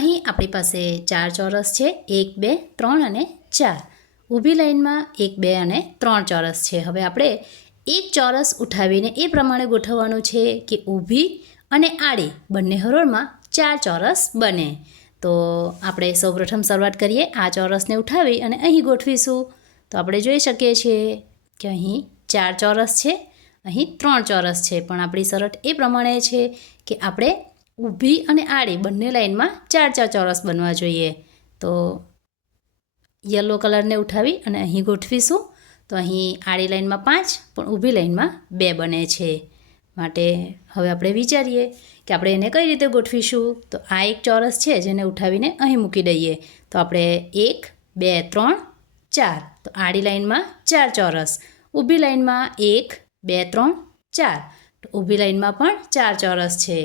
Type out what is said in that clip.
અહીં આપણી પાસે 4 ચોરસ છે, 1 2 3 અને 4. ઊભી લાઈનમાં 1 2 અને 3 ચોરસ છે. હવે આપણે એક ચોરસ ઉઠાવીને એ પ્રમાણે ગોઠવવાનું છે કે ઊભી અને આડી બંને હરોળમાં 4 ચોરસ બને. તો આપણે સૌપ્રથમ શરૂઆત કરીએ. આ ચોરસને ઉઠાવી અને અહીં ગોઠવીશું. તો આપણે જોઈ શકીએ છીએ કે અહીં 4 ચોરસ છે, અહીં 3 ચોરસ છે. પણ આપણી શરત એ પ્રમાણે છે કે આપણે ઊભી અને આડી બંને લાઈનમાં 4 ચોરસ બનવા જોઈએ. તો યલો કલરને ઉઠાવી અને અહીં ગોઠવીશું. તો અહીં આડી લાઈનમાં 5 પણ ઊભી લાઈનમાં 2 બને છે. માટે હવે આપણે વિચારીએ કે આપણે એને કઈ રીતે ગોઠવીશું. તો આ એક ચોરસ છે જેને ઉઠાવીને અહીં મૂકી દઈએ. તો આપણે 1 2 3 4. તો આડી લાઈનમાં 4 ચોરસ, ઊભી લાઈનમાં 1 2 3 4. તો ઊભી લાઈનમાં પણ 4 ચોરસ છે.